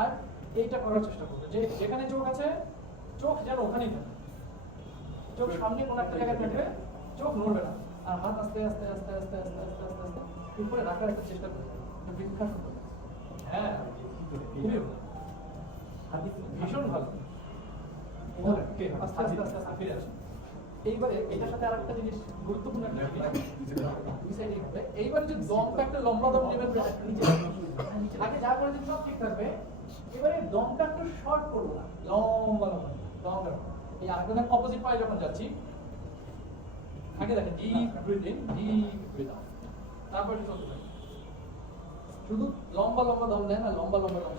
আর এইটা করার চেষ্টা করবে যে যেখানে চোখ আছে চোখ যেন ওখানেই থাকে, চোখ সামনে কোনো একটা জায়গায় থাকবে, চোখ নড়বে না, আর হাত আস্তে আস্তে আস্তে আস্তে আস্তে আস্তে আস্তে আস্তে উপরে রাখার একটা চেষ্টা করবে, বৃক্ষাসন করবে। হ্যাঁ ভীষণ ভালো। আস্তে আস্তে আস্তে আস্তে ফিরে আসে। এইবারে এটার সাথে আরেকটা জিনিস গুরুত্বপূর্ণ একটা এইবারে যে দমটা একটা লম্বা দম নেবেন, আগে যা করে সব ঠিক থাকবে, এবারে দমটা একটু শর্ট করবো না, লম্বা লম্বা দম। এই আরেকটা অপোজিট পায়ে যখন যাচ্ছি, আগে দেখেন deep breath in, deep breath out, তারপর একটু চলতে থাকে, শুধু লম্বা লম্বা দম নেন আর লম্বা লম্বা দম।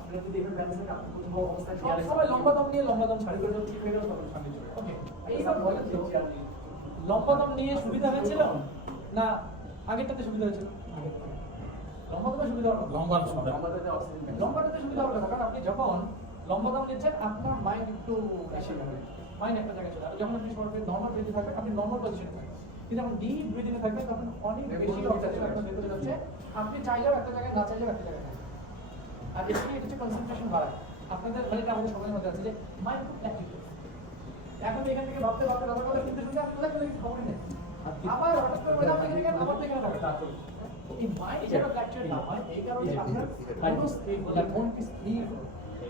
আপনারা যদি এভাবে ব্যালেন্স থাকে আপনি কোথাও অবস্থায় সবাই লম্বা দম নিয়ে লম্বা দম ছাড়ি করে ঠিক হয়ে গেল, তখন সামনে চলে। ওকে, এইবার বলেন তো লম্বা দম নিয়ে সুবিধা হয়েছিল না আগেরটাতে সুবিধা হয়েছিল? লম্বা দমে সুবিধা হবে, লম্বাটাতে সুবিধা হবে না, কারণ আপনি যখন লম্বা দম নিচ্ছেন আপনার মাইন্ড একটু বেশি হবে, মাইন্ড একটা জায়গায় চলে যাবে। যখন আপনি শর্ট ব্রিথ নরমাল ব্রিথে থাকবেন, আপনি নরমাল পজিশনে থাকবেন, কিন্তু যখন ডিপ ব্রিথিং এ থাকবেন তখন অনেক বেশি অক্সিজেন আপনার ভেতরে যাচ্ছে, আপনি চাইলেও একটা জায়গায় না চাইলেও একটা জায়গায় থাকবেন। আর এখানে কিছু কনসেন্ট্রেশন বাড়ায় আপনাদের, মানে এটা আমাদের সবাই মধ্যে আছে যে মাইন্ড খুব অ্যাক্টিভ। এখন এখান থেকে ভাবতে ভাবতে ভাবতে ভাবতে কিন্তু শুনতে আপনাদের কোনো কিছু খবরই নেই, আবার হঠাৎ করে বলে আপনি এখানে আবার এখানে থাকবেন। এই মাইন্ড যেটা ফ্র্যাকচার না হয় এই কারণে আপনার মনও স্থির হলে মন স্থির,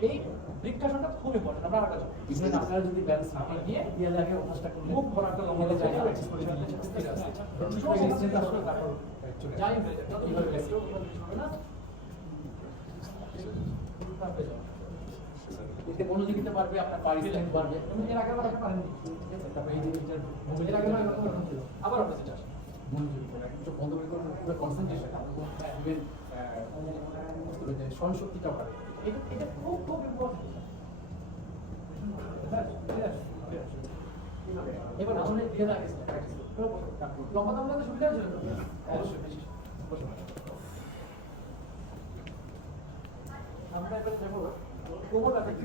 এই বৃক্ষাসনটা খুব ইম্পর্টেন্ট। আমরা আরেকটা বিষয়, আপনারা যদি ব্যালেন্স না নিয়ে ইয়ার আগে অভ্যাসটা করলে খুব বড় একটা লম্বা জায়গা আছে, স্থির আছে, যাই হয়ে যায় যতভাবে বেশি হবে না, এতে মনোযোগিতা বাড়বে, আপনার পারিশ্রমিক বাড়বে। এবং এর আগের বার একটা পারেননি, ঠিক আছে? তারপরে এই জিনিসটার এর আগের বার আবার অভ্যাসে চাষ মনোযোগিতা একটু বন্ধ করে করবেন, পুরো কনসেন্ট্রেশন ইভেন স্মরণশক্তিটাও বাড়ে। এটা খুব খুব ইম্পর্টেন্ট। এবার আমাদের দিয়ে রাখি লম্বা দম লাগলে সুবিধা হয়েছিল তো? অবশ্যই বেশি আমরা এবারে যাবো কোমরটা থেকে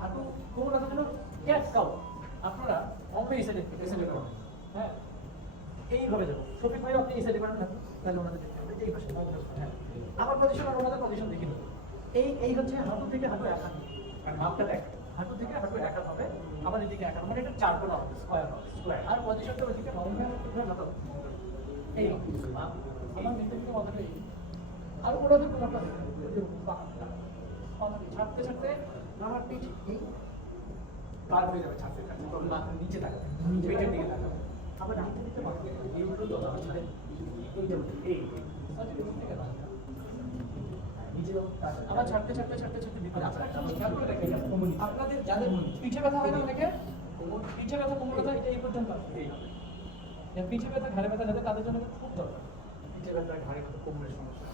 হাঁটু, কোমরটা জন্য ক্যাট কাউ। আপনারা অঙ্গে এই সাইডে করেন, হ্যাঁ এইভাবে যাবো। শফিক ভাই আপনি এই সাইডে করেন, তাহলে ওনাদের দেখতে হবে এই পাশে। হ্যাঁ আমার পজিশন আর ওনাদের পজিশন দেখি নেব। এই হচ্ছে হাঁটু থেকে হাঁটু এক হাত, আর মাপটা দেখ, হাঁটু থেকে হাঁটু এক হাত হবে, আবার এদিকে এক হাত, মানে এটা চার কোণ হবে, স্কয়ার হবে, স্কয়ার। আর পজিশনটা ওইদিকে এই আমার নিচে দিকে মাথাটা এই, আর ওনাদের কোমরটা দেখেন, ছাড়তে ছাড়তে আমার পিঠ এই পার হয়ে যাবে, ছাড়তে ছাড়তে তখন মাথার নিচে থাকবে, পেটের দিকে থাকবে, আবার নিচে দিতে পারবে এই উল্টো তো ছাড়ে এই আবার ছাড়তে ছাড়তে ছাড়তে ছাড়তে ভিতরে। আপনাদের যাদের পিঠে ব্যথা হয় না, অনেকে পিঠে ব্যথা কোমর ব্যথা এটা এই পর্যন্ত পিঠে ব্যথা ঘাড়ে ব্যথা যাদের, তাদের জন্য খুব দরকার। পিঠে ব্যথা ঘাড়ে ব্যথা কোমরের সমস্যা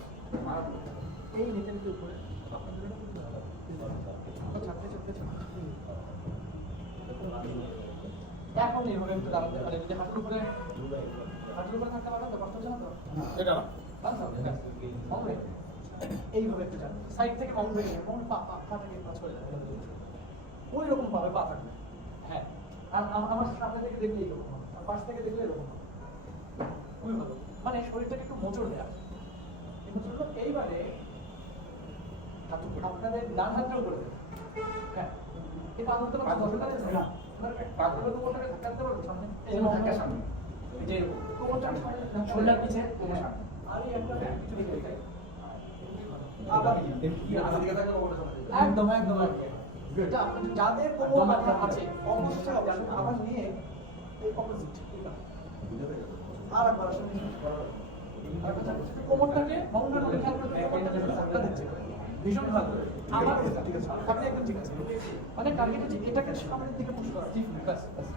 এই নিচে নিচে উপরে ছাড়তে ছাড়তে এখন এইভাবে একটু দাঁড়াতে পারে, যদি হাঁটুর উপরে থাকতে পারেন তো কষ্ট হচ্ছে না তো? এটা এইভাবে একটু যান, সাইড থেকে মন ভেঙে পা থেকে পাঁচ করে যাবে, ওই রকম ভাবে পা থাকবে। হ্যাঁ আর আমার সামনে থেকে দেখলে এইরকম, আর পাশ থেকে দেখলে এরকম, খুবই ভালো, মানে শরীরটাকে একটু মোচড় দেওয়া। এইবারে আপনাদের ডান হাতটাও করে দেবেন। হ্যাঁ এই পা ধরতে পারছেন, শোল্ডার পিছে একদম একদম যাদের কোমর ব্যথা আছে অবশ্যই আবার নিয়ে অপোজিট আর একবার কোমরটাকে ভীষণ ভালো। আমার আপনি একদম ঠিক আছে, মানে টার্গেট হচ্ছে এটাকে সামনের দিকে পুশ করা, ঠিক ব্যাস ব্যাস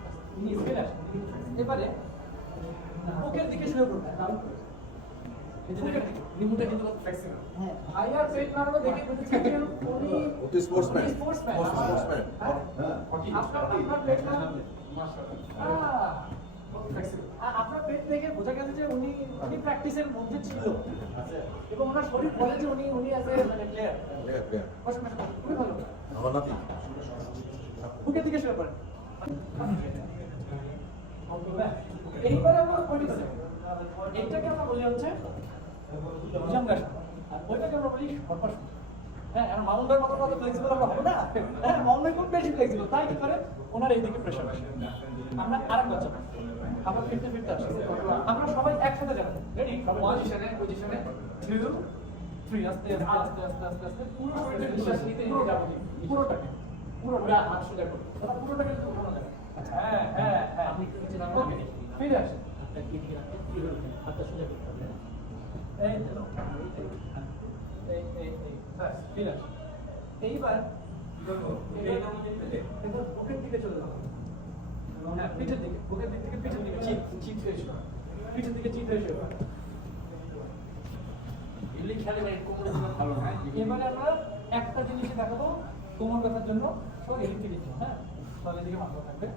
নিয়ে ফেলে আসেন। এবারে বুকের দিকে শুরু করবেন, বুকের দিকে নিমুটা কিন্তু ফ্লেক্সিবল। হ্যাঁ ভাই আর পেট নাড়ানো দেখে বুঝেছি যে উনি স্পোর্টসম্যান। আপনার পেট মাশাআল্লাহ ফ্লেক্সিবল, আর আপনার পেট দেখে বোঝা গেছে যে উনি প্র্যাকটিসের মধ্যে ছিল, এবং ওনার শরীর বলে যে উনি অ্যাজ এ মানে প্লেয়ার খুবই ভালো। আমার নাতি বুকের দিকে শুরু করেন। এইবারে আমরা করেছি এইটাকে আমরা বলি হচ্ছে ভুজঙ্গাসন, আর ওইটাকে আমরা বলি সর্পাসন। হ্যাঁ, আর মামুন ভাইয়ের মতো কত ফ্লেক্সিবল আমরা হবে না। হ্যাঁ, মামুন ভাই খুব বেশি ফ্লেক্সিবল, তাই কি করে ওনার এইদিকে প্রেশার আসে। আমরা আরেকবার যাব, আবার ফিরতে ফিরতে আসি, আমরা সবাই একসাথে যাব। রেডি? পজিশনে 2 3 আস্তে আস্তে আস্তে আস্তে আস্তে আস্তে পুরো শরীরে নিঃশ্বাস নিতে নিতে যাব। পুরোটাকে পুরোটা হাত সোজা করুন, পুরোটাকে একটু ঘোরানো যাবে। হ্যাঁ হ্যাঁ হ্যাঁ, আপনি নিচে নামান, ফিরে আসেন, হাতটা কি রাখেন, হাতটা সোজা করতে হবে। এই তো, এই ব্যাস, ফিরে আসেন। এইবার বুকের দিকে চলে যাবো। হ্যাঁ, পিঠের দিকে, বুকের দিক থেকে পিঠের দিকে, চিত হয়ে শোয়া, পিঠের দিকে চিত হয়ে শোয়া। এবারে আমরা একটা জিনিসই দেখাবো কোমর ব্যথার জন্য, সব এদিকে দিচ্ছি। হ্যাঁ, তাহলে এদিকে মাথা থাকবে।